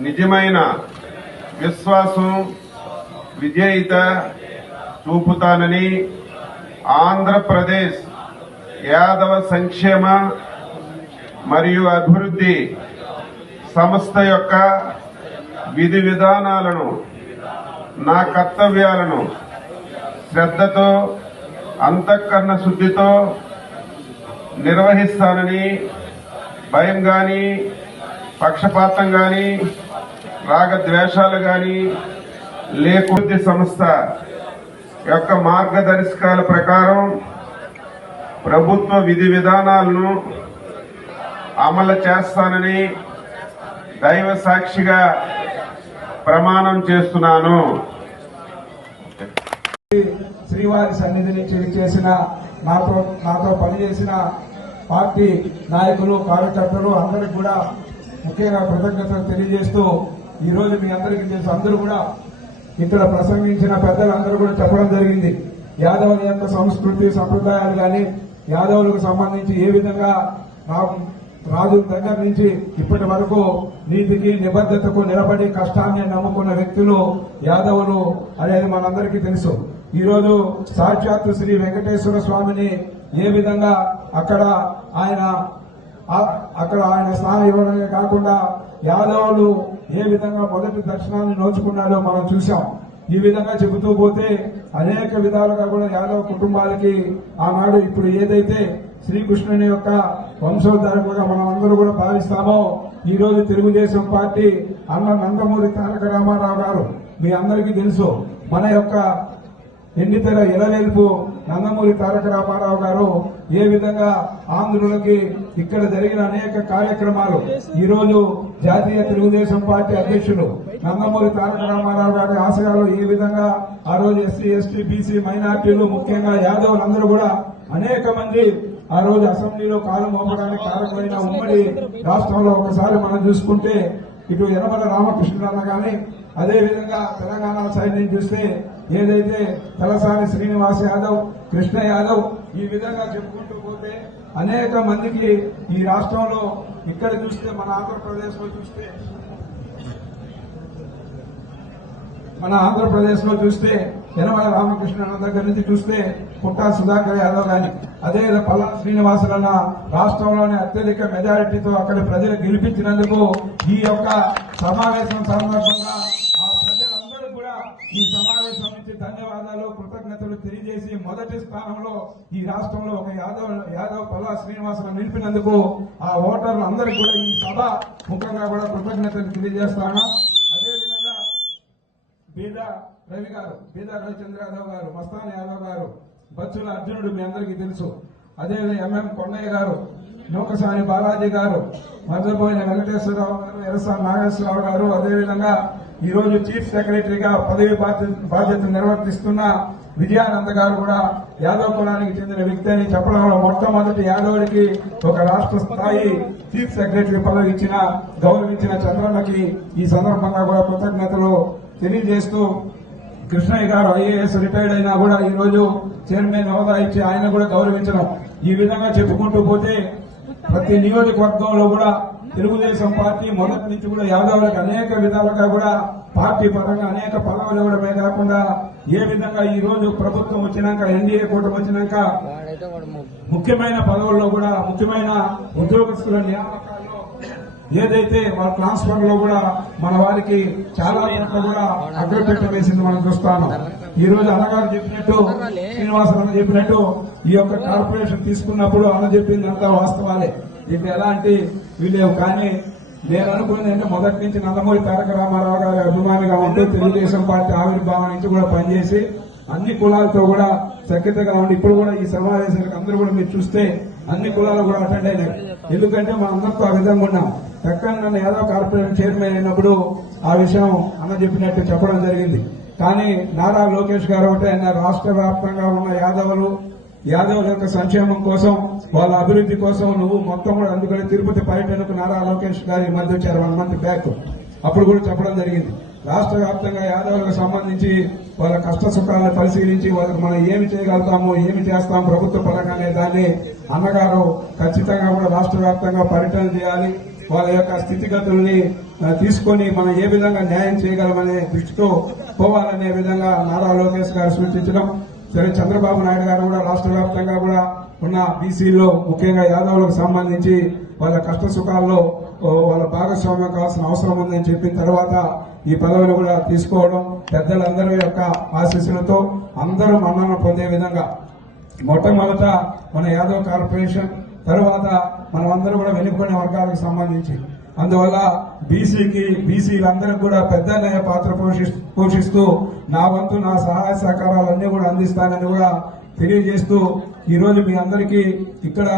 నిజమైన విశ్వాసం విజేయిత చూపుతానని ఆంధ్రప్రదేశ్ యాదవ సంక్షేమ మరియు అభివృద్ధి సంస్థ యొక్క విధి విధానాలను నా కర్తవ్యాలను శ్రద్ధతో అంతఃకరణ శుద్ధితో నిర్వహిస్తానని భయం కానీ పక్షపాతం కానీ రాగద్వేషాలు కానీ లేకుంటే సంస్థ యొక్క మార్గదర్శకాల ప్రకారం ప్రభుత్వ విధి విధానాలను అమలు చేస్తానని దైవ సాక్షిగా ప్రమాణం చేస్తున్నాను. శ్రీవారి సన్నిధిని చేసిన నాతో నాతో పనిచేసిన పార్టీ నాయకులు కార్యకర్తలు అందరికి కూడా ముఖ్యంగా కృతజ్ఞతలు తెలియజేస్తూ ఈ రోజు మీ అందరికీ తెలుసు అందరూ కూడా ఇక్కడ ప్రసంగించిన పెద్దలందరూ కూడా చెప్పడం జరిగింది. యాదవుల యొక్క సంస్కృతి సంప్రదాయాలు కానీ యాదవులకు సంబంధించి ఏ విధంగా రాజు దగ్గర నుంచి ఇప్పటి వరకు నీతికి నిబద్ధతకు నిలబడి కష్టాన్ని నమ్ముకున్న వ్యక్తులు యాదవులు అనేది మనందరికీ తెలుసు. ఈరోజు సాక్షాత్తు శ్రీ వెంకటేశ్వర స్వామిని ఏ విధంగా అక్కడ ఆయన అక్కడ ఆయన స్నానం ఇవ్వడమే కాకుండా యాదవులు ఏ విధంగా మొదటి దర్శనాన్ని నోచుకున్నారో మనం చూశాం. ఈ విధంగా చెబుతూ పోతే అనేక విధాలుగా కూడా యాదవ కుటుంబాలకి ఆనాడు ఇప్పుడు ఏదైతే శ్రీకృష్ణుని యొక్క వంశోద్ధారకులుగా మనం అందరూ కూడా భావిస్తామో ఈ రోజు తెలుగుదేశం పార్టీ అన్న నందమూరి తారక రామారావు గారు మీ అందరికీ తెలుసు మన యొక్క ఎన్నితెర ఎలవేల్పు నందమూరి తారక రామారావు గారు ఏ విధంగా ఆంధ్రులకి ఇక్కడ జరిగిన అనేక కార్యక్రమాలు ఈ రోజు జాతీయ తెలుగుదేశం పార్టీ అధ్యక్షులు నందమూరి తారక రామారావు గారి ఆశయాలు ఏ విధంగా ఆ రోజు ఎస్సీ ఎస్టీ బీసీ మైనార్టీలు ముఖ్యంగా యాదవులందరూ కూడా అనేక మంది ఆ రోజు అసెంబ్లీలో కాలు మోపడానికి కారణమైన ఉమ్మడి రాష్ట్రంలో ఒకసారి మనం చూసుకుంటే ఇటు యనమల రామకృష్ణుడు కానీ అదేవిధంగా తెలంగాణ సైడ్ నుంచి చూస్తే ఏదైతే తలసాని శ్రీనివాస్ యాదవ్ కృష్ణ యాదవ్ ఈ విధంగా చెప్పుకుంటూ పోతే అనేక మందికి ఈ రాష్ట్రంలో ఇక్కడ చూస్తే మన ఆంధ్రప్రదేశ్లో చూస్తే మన ఆంధ్రప్రదేశ్లో చూస్తే యనమల రామకృష్ణ దగ్గర నుంచి చూస్తే పుట్టా సుధాకర్ యాదవ్ గాని అదే పల్లా శ్రీనివాసులన్న రాష్ట్రంలోనే అత్యధిక మెజారిటీతో అక్కడ ప్రజలు గెలిపించినందుకు ఈ యొక్క సమావేశం సందర్భంగా ఆ ప్రజలందరూ కూడా ఈ కృతజ్ఞతలు తెలియజేసి మొదటి స్థానంలో ఈ రాష్ట్రంలో ఒక యాదవ్ యాదవ్ పల్లా శ్రీనివాసులు నిలిపినందుకు ఆ ఓటర్లు అందరికీ కూడా ఈ సభ ముఖంగా కూడా కృతజ్ఞతలు తెలియజేస్తాను అదేవిధంగా బీద రవి గారు బీద రవిచంద్ర యాదవ్ గారు మస్తాన్ యాదవ్ గారు బచ్చుల అర్జునుడు మీ అందరికీ తెలుసు. అదే ఎంఎం కొండయ్య గారు నూకసాని బాలాజీ గారు మధ్యపోయిన వెంకటేశ్వరరావు గారు ఎరసా నాగేశ్వరరావు గారు అదేవిధంగా ఈ రోజు చీఫ్ సెక్రటరీగా పదవి బాధ్యత బాధ్యత నిర్వర్తిస్తున్న విజయానంద గారు కూడా యాదవ్ కులానికి చెందిన వ్యక్తి అని చెప్పడంలో మొట్టమొదటి యాదవుడికి ఒక రాష్ట్ర స్థాయి చీఫ్ సెక్రటరీ పదవి ఇచ్చిన గౌరవించిన చంద్రన్నకి ఈ సందర్భంగా కూడా కృతజ్ఞతలు తెలియజేస్తూ కృష్ణయ్య గారు ఐఏఎస్ రిటైర్డ్ అయినా కూడా ఈ రోజు చైర్మన్ హోదా ఇచ్చి ఆయన కూడా గౌరవించడం. ఈ విధంగా చెప్పుకుంటూ పోతే ప్రతి నియోజకవర్గంలో కూడా తెలుగుదేశం పార్టీ మొదటి నుంచి కూడా యాదవులకు అనేక విధాలుగా కూడా పార్టీ పరంగా అనేక పదవులు ఇవ్వడమే కాకుండా ఏ విధంగా ఈ రోజు ప్రభుత్వం వచ్చినాక ఎన్డీఏ కూటమి వచ్చినాక ముఖ్యమైన పదవుల్లో కూడా ముఖ్యమైన ఉద్యోగస్తుల నియామకాల్లో ఏదైతే వాళ్ళ ట్రాన్స్ఫర్లో కూడా మన వారికి చాలా చోట్ల కూడా అగ్రపెట్ట వేసింది మనం చూస్తాను. ఈ రోజు అన్నగారు చెప్పినట్టు శ్రీనివాసరావు చెప్పినట్టు ఈ యొక్క కార్పొరేషన్ తీసుకున్నప్పుడు అన్న చెప్పింది అంతా వాస్తవాలే. ఇది ఎలాంటి వీళ్ళు కానీ నేను అనుకున్నది అంటే మొదటి నుంచి నందమూరి తారక రామారావు గారి అభిమానిగా ఉంటూ తెలుగుదేశం పార్టీ ఆవిర్భావం నుంచి కూడా పనిచేసి అన్ని కులాలతో కూడా సఖ్యతగా ఉండి ఇప్పుడు కూడా ఈ సమావేశాలకు అందరూ కూడా మీరు చూస్తే అన్ని కులాలు కూడా అటెండ్ అయినారు. ఎందుకంటే మా అందరితో ఆ విధంగా ఉన్నాం. ఎక్కడ నన్ను ఏదో కార్పొరేషన్ చైర్మన్ అయినప్పుడు ఆ విషయం అన్న చెప్పినట్టు చెప్పడం జరిగింది. కానీ నారా లోకేష్ గారు ఒకటే ఆయన రాష్ట్ర వ్యాప్తంగా ఉన్న యాదవులు యాదవుల యొక్క సంక్షేమం కోసం వాళ్ళ అభివృద్ధి కోసం నువ్వు మొత్తం కూడా అందుకని తిరుపతి పర్యటనకు నారా లోకేష్ గారి మధ్య వచ్చారు వన్ మంత్ బ్యాక్. అప్పుడు కూడా చెప్పడం జరిగింది. రాష్ట్ర వ్యాప్తంగా యాదవులకు సంబంధించి వాళ్ళ కష్ట సుఖాలను పరిశీలించి వాళ్ళకి మనం ఏమి చేయగలుగుతాము ఏమి చేస్తాం ప్రభుత్వ పరంగా అనే దాన్ని అన్నగారు ఖచ్చితంగా కూడా రాష్ట్ర వ్యాప్తంగా పర్యటన చేయాలి. వాళ్ళ యొక్క స్థితిగతుల్ని తీసుకొని మనం ఏ విధంగా న్యాయం చేయగలమనే దృష్టితో పోవాలనే విధంగా నారా లోకేష్ గారు సూచించడం. సరే చంద్రబాబు నాయుడు గారు కూడా రాష్ట్ర వ్యాప్తంగా కూడా ఉన్న బీసీలో ముఖ్యంగా యాదవులకు సంబంధించి వాళ్ళ కష్ట సుఖాల్లో వాళ్ళ భాగస్వామ్యం కావాల్సిన అవసరం ఉందని చెప్పిన తర్వాత ఈ పదవిని కూడా తీసుకోవడం పెద్దలందరి యొక్క ఆశీస్సులతో అందరూ మన్నన పొందే విధంగా మొట్టమొదట మన యాదవ్ కార్పొరేషన్ తర్వాత మనమందరం కూడా వెనుకొనే వర్గాలకు సంబంధించి. అందువల్ల బీసీకి బీసీలందరికి కూడా పెద్ద న్యాయ పాత్ర పోషిస్తూ నా వంతు నా సహాయ సహకారాలన్నీ కూడా అందిస్తానని కూడా తెలియజేస్తూ ఈ రోజు మీ అందరికీ ఇక్కడ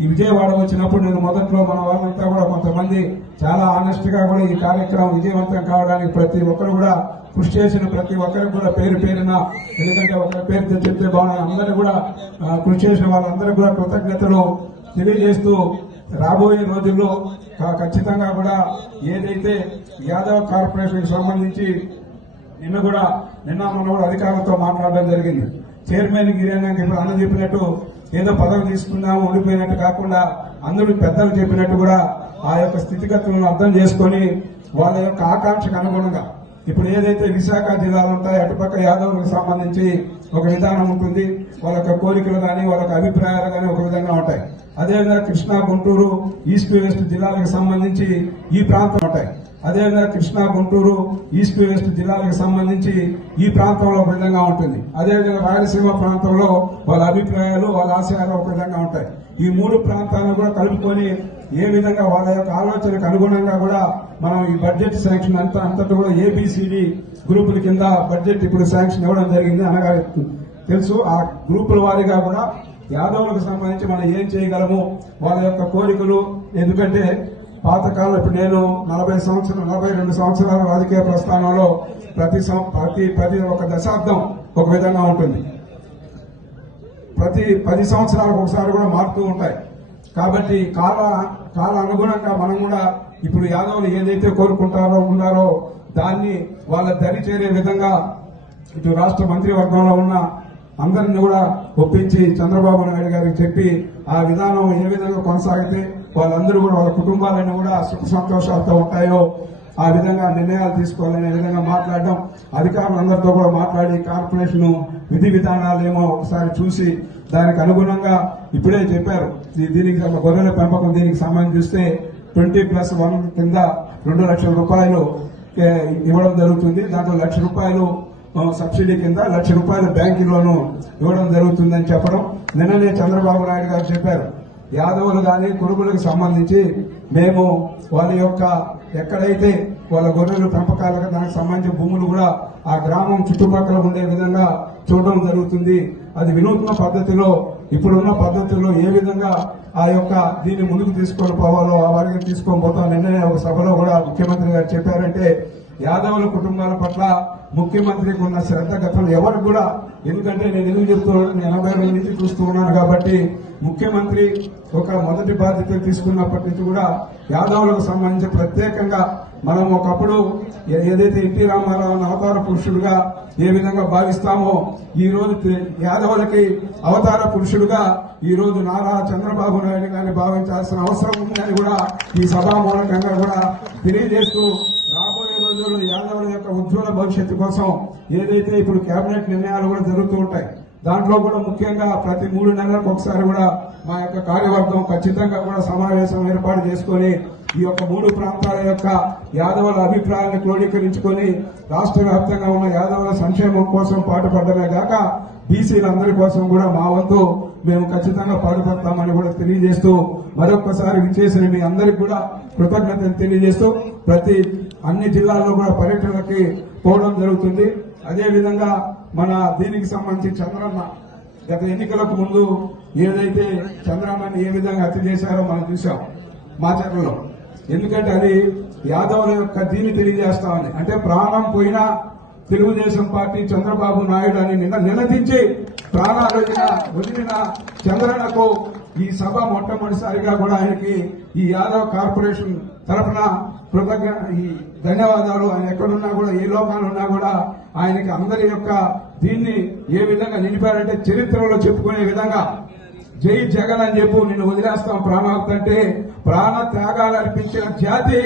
ఈ విజయవాడ వచ్చినప్పుడు నేను మొదట్లో మన వాళ్ళంతా కూడా కొంతమంది చాలా ఆనెస్ట్గా కూడా ఈ కార్యక్రమం విజయవంతం కావడానికి ప్రతి ఒక్కరు కూడా కృషి చేసిన ప్రతి ఒక్కరికి కూడా పేరు పేరున ఎందుకంటే ఒకరి పేరు చెప్తే బాగున్నాయి అందరూ కూడా కృషి చేసిన వాళ్ళందరూ కూడా కృతజ్ఞతలు తెలియజేస్తూ రాబోయే రోజుల్లో ఖచ్చితంగా కూడా ఏదైతే యాదవ్ కార్పొరేషన్ సంబంధించి నిన్న కూడా నిన్న మొన్న కూడా అధికారులతో మాట్లాడడం జరిగింది. చైర్మన్ గిరిజనానికి ఇప్పుడు అన్న చెప్పినట్టు ఏదో పదవి తీసుకున్నాము ఉండిపోయినట్టు కాకుండా అందరూ పెద్దలు చెప్పినట్టు కూడా ఆ యొక్క స్థితిగతులను అర్థం చేసుకొని వాళ్ళ యొక్క ఆకాంక్షకు అనుగుణంగా ఇప్పుడు ఏదైతే విశాఖ జిల్లాలు ఉంటాయో అటుపక్క యాదవులకు సంబంధించి ఒక విధానం ఉంటుంది. వాళ్ళ యొక్క కోరికలు కానీ వాళ్ళ అభిప్రాయాలు కానీ ఒక విధంగా ఉంటాయి. అదేవిధంగా కృష్ణా గుంటూరు ఈస్ట్ వెస్ట్ జిల్లాలకు సంబంధించి ఈ ప్రాంతం ఉంటాయి. అదేవిధంగా కృష్ణా గుంటూరు ఈస్ట్ వెస్ట్ జిల్లాలకు సంబంధించి ఈ ప్రాంతంలో ఒక విధంగా ఉంటుంది. అదేవిధంగా రాయలసీమ ప్రాంతంలో వాళ్ళ అభిప్రాయాలు వాళ్ళ ఆశయాలు ఒక విధంగా ఉంటాయి. ఈ మూడు ప్రాంతాలను కూడా కలుపుకొని ఏ విధంగా వాళ్ళ యొక్క ఆలోచనకు అనుగుణంగా కూడా మనం ఈ బడ్జెట్ శాంక్షన్ అంతా అంతటా కూడా ఏబిసిడి గ్రూపుల కింద బడ్జెట్ ఇప్పుడు శాంక్షన్ ఇవ్వడం జరిగింది అనగా తెలుసు ఆ గ్రూపుల వారీగా కూడా యాదవులకు సంబంధించి మనం ఏం చేయగలము? వాళ్ళ యొక్క కోరికలు. ఎందుకంటే పాతకాలం ఇప్పుడు నేను నలభై సంవత్సరాలు నలభై రెండు సంవత్సరాల రాజకీయ ప్రస్థానంలో ప్రతి ప్రతి ప్రతి ఒక దశాబ్దం ఒక విధంగా ఉంటుంది. ప్రతి పది సంవత్సరాలకు ఒకసారి కూడా మారుతూ ఉంటాయి. కాబట్టి కాల కాల అనుగుణంగా మనం కూడా ఇప్పుడు యాదవులు ఏదైతే కోరుకుంటారో ఉన్నారో దాన్ని వాళ్ళ దరి చేరే విధంగా ఇటు రాష్ట్ర మంత్రివర్గంలో ఉన్న అందరిని కూడా ఒప్పించి చంద్రబాబు నాయుడు గారికి చెప్పి ఆ విధానం ఏ విధంగా కొనసాగితే వాళ్ళందరూ కూడా వాళ్ళ కుటుంబాలన్నీ కూడా సుఖ సంతోషాలతో ఉంటాయో ఆ విధంగా నిర్ణయాలు తీసుకోవాలనే విధంగా మాట్లాడడం అధికారులందరితో కూడా మాట్లాడి కార్పొరేషన్ విధి విధానాలు ఏమో ఒకసారి చూసి దానికి అనుగుణంగా ఇప్పుడే చెప్పారు. దీనికి గొర్రెల పెంపకం దీనికి సంబంధించి చూస్తే ట్వంటీ ప్లస్ వన్ కింద రెండు లక్షల రూపాయలు ఇవ్వడం జరుగుతుంది. దాంట్లో లక్ష రూపాయలు సబ్సిడీ కింద లక్ష రూపాయలు బ్యాంకు లోను ఇవ్వడం జరుగుతుందని చెప్పడం నిన్ననే చంద్రబాబు నాయుడు గారు చెప్పారు. యాదవులు కానీ కురుబులకు సంబంధించి మేము వాళ్ళ యొక్క ఎక్కడైతే వాళ్ళ గొర్రెలు పెంపకాలకు దానికి సంబంధించిన భూములు కూడా ఆ గ్రామం చుట్టుపక్కల ఉండే విధంగా చూడడం జరుగుతుంది. అది వినూత్న పద్ధతిలో ఇప్పుడున్న పద్ధతిలో ఏ విధంగా ఆ యొక్క దీన్ని ముందుకు తీసుకొని పోవాలో ఆ వారికి తీసుకొని పోతాం. నిన్ననే ఒక సభలో కూడా ముఖ్యమంత్రి గారు చెప్పారంటే యాదవుల కుటుంబాల పట్ల ముఖ్యమంత్రికి ఉన్న శ్రద్ధ గతంలో ఎవరు కూడా ఎందుకంటే నేను ఎందుకు చెప్తున్నాను నేను ఎనభై రెండు నుంచి చూస్తూ ఉన్నాను కాబట్టి ముఖ్యమంత్రి ఒక మొదటి బాధ్యత తీసుకున్నప్పటి నుంచి కూడా యాదవులకు సంబంధించి ప్రత్యేకంగా మనం ఒకప్పుడు ఏదైతే ఎన్టీ రామారావు అవతార పురుషుడుగా ఏ విధంగా భావిస్తామో ఈ రోజు యాదవులకి అవతార పురుషుడుగా ఈ రోజు నారా చంద్రబాబు నాయుడు గారిని భావించాల్సిన అవసరం ఉందని కూడా ఈ సభా మూలకంగా కూడా తెలియజేస్తూ రోజుల్లో యాదవుల యొక్క ఉజ్వల భవిష్యత్తు కోసం ఏదైతే ఇప్పుడు కేబినెట్ నిర్ణయాలు కూడా జరుగుతూ ఉంటాయి దాంట్లో కూడా ముఖ్యంగా ప్రతి మూడు నెలలకు ఒకసారి కూడా మా యొక్క కార్యవర్గం ఖచ్చితంగా కూడా సమావేశం ఏర్పాటు చేసుకొని ఈ యొక్క మూడు ప్రాంతాల యొక్క యాదవుల అభిప్రాయాలను క్రోడీకరించుకొని రాష్ట్ర వ్యాప్తంగా ఉన్న యాదవుల సంక్షేమం కోసం పాటుపడమే కాక బీసీలందరి కోసం కూడా మా వంతు మేము ఖచ్చితంగా పాటుపడతామని కూడా తెలియజేస్తూ మరొకసారి విచ్చేసిన మీ అందరికి కూడా కృతజ్ఞతలు తెలియజేస్తూ ప్రతి అన్ని జిల్లాల్లో కూడా పర్యటనకి పోవడం జరుగుతుంది. అదేవిధంగా మన దీనికి సంబంధించి చంద్రన్న గత ఎన్నికలకు ముందు ఏదైతే చంద్రన్నని ఏ విధంగా హత్య చేశారో మనం చూసాం మాచర్లలో. ఎందుకంటే అది యాదవుల యొక్క దీన్ని తెలియజేస్తామని. అంటే ప్రాణం పోయినా తెలుగుదేశం పార్టీ చంద్రబాబు నాయుడు అని నిన్న నిలదించి ప్రాణాలు వదిలిన చంద్రన్నకు ఈ సభ మొట్టమొదటిసారిగా కూడా ఆయనకి ఈ యాదవ్ కార్పొరేషన్ తరఫున కృతజ్ఞ ఈ ధన్యవాదాలు. ఆయన ఎక్కడున్నా కూడా ఏ లోకాలు ఉన్నా కూడా ఆయనకి అందరి యొక్క దీన్ని ఏ విధంగా నిలిపారంటే చరిత్రలో చెప్పుకునే విధంగా జై జగన్ అని చెప్పు నిన్ను వదిలేస్తాం ప్రాణాలు ప్రాణ త్యాగాలు అర్పించిన జాతి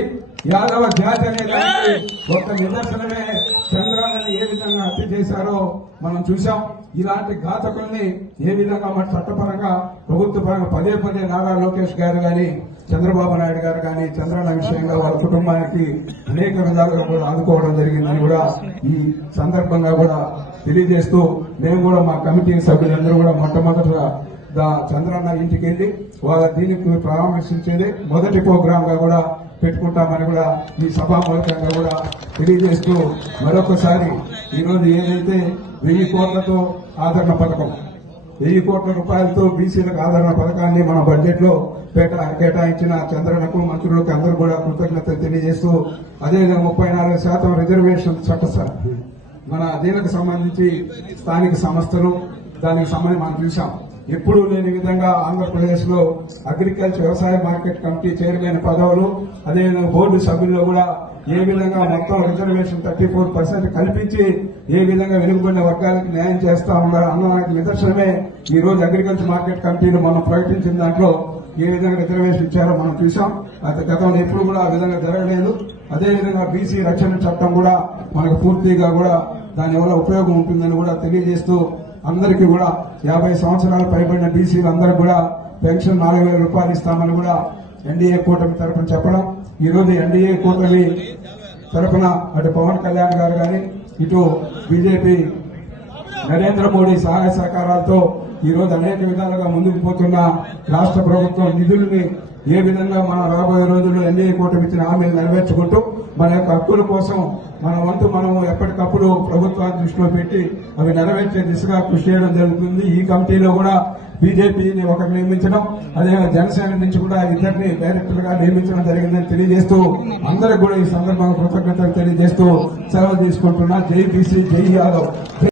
యాదవ జాతి అనే దానికి ఒక నిదర్శనమే చంద్రాన్ని ఏ విధంగా హత్య చేశారో మనం చూసాం ఇలాంటి ఘాతకుల్ని ఏ విధంగా మన చట్టపరంగా ప్రభుత్వ పరంగా పదే పదే నారా లోకేష్ గారు గాని చంద్రబాబు నాయుడు గారు గాని చంద్రన్న విషయంగా వాళ్ళ కుటుంబానికి అనేక విధాలుగా కూడా ఆదుకోవడం జరిగిందని కూడా ఈ సందర్భంగా కూడా తెలియజేస్తూ మేము కూడా మా కమిటీ సభ్యులందరూ కూడా మొట్టమొదటిగా చంద్రన్న ఇంటికి వెళ్ళి వాళ్ళ దీనికి ప్రారంభించేది మొదటి ప్రోగ్రామ్గా కూడా పెట్టుకుంటామని కూడా ఈ సభామూలకంగా కూడా తెలియజేస్తూ మరొకసారి ఈరోజు ఏదైతే వెయ్యి కోట్లతో ఆదరణ పథకం వెయ్యి కోట్ల రూపాయలతో బీసీలకు ఆదరణ పథకాన్ని మన బడ్జెట్లో కేటాయించిన చంద్రనకు మంత్రులకు అందరూ కూడా కృతజ్ఞతలు తెలియజేస్తూ అదేవిధంగా ముప్పై నాలుగు శాతం రిజర్వేషన్ చట్ట మన దీనికి సంబంధించి స్థానిక సంస్థలు దానికి సంబంధించి మనం చూసాం ఎప్పుడు లేని విధంగా ఆంధ్రప్రదేశ్లో అగ్రికల్చర్ వ్యవసాయ మార్కెట్ కమిటీ చైర్మన్ పదవులు అదేవిధంగా బోర్డు సభ్యుల్లో కూడా ఏ విధంగా మొత్తం రిజర్వేషన్ థర్టీ ఫోర్ పర్సెంట్ కల్పించి ఏ విధంగా వెనుకబడిన వర్గాలకు న్యాయం చేస్తా ఉన్నారు అన్నదానికి నిదర్శనమే ఈ రోజు అగ్రికల్చర్ మార్కెట్ కమిటీలు మనం ప్రకటించిన దాంట్లో ఏ విధంగా రిజర్వేషన్ ఇచ్చారో మనం చూసాం అయితే గతంలో ఎప్పుడు కూడా ఆ విధంగా జరగలేదు. అదేవిధంగా బీసీ రక్షణ చట్టం కూడా మనకు పూర్తిగా కూడా దానివల్ల ఉపయోగం ఉంటుందని కూడా తెలియజేస్తూ అందరికీ కూడా యాభై సంవత్సరాలు పైబడిన బీసీలు కూడా పెన్షన్ నాలుగు వేల రూపాయలు ఇస్తామని కూడా ఎన్డీఏ కూటమి తరఫున చెప్పడం. ఈరోజు ఎన్డీఏ కూటమి తరఫున అటు పవన్ కళ్యాణ్ గారు కానీ ఇటు బీజేపీ నరేంద్ర మోడీ సహాయ సహకారాలతో ఈరోజు అనేక విధాలుగా ముందుకు పోతున్న రాష్ట్ర ప్రభుత్వం నిధుల్ని ఏ విధంగా మనం రాబోయే రోజుల్లో ఎన్డీఏ కూటమి ఇచ్చిన హామీలు నెరవేర్చుకుంటూ మన యొక్క హక్కుల కోసం మన వంతు మనం ఎప్పటికప్పుడు ప్రభుత్వాన్ని దృష్టిలో పెట్టి అవి నెరవేర్చే దిశగా కృషి చేయడం జరుగుతుంది. ఈ కమిటీలో కూడా బీజేపీని ఒకరు నియమించడం అదే జనసేన నుంచి కూడా ఇద్దరిని డైరెక్టర్గా నియమించడం జరిగిందని తెలియజేస్తూ అందరికి కూడా ఈ సందర్భంగా కృతజ్ఞతలు తెలియజేస్తూ సెలవు తీసుకుంటున్నా. జై బీసీ జై యాదవ్.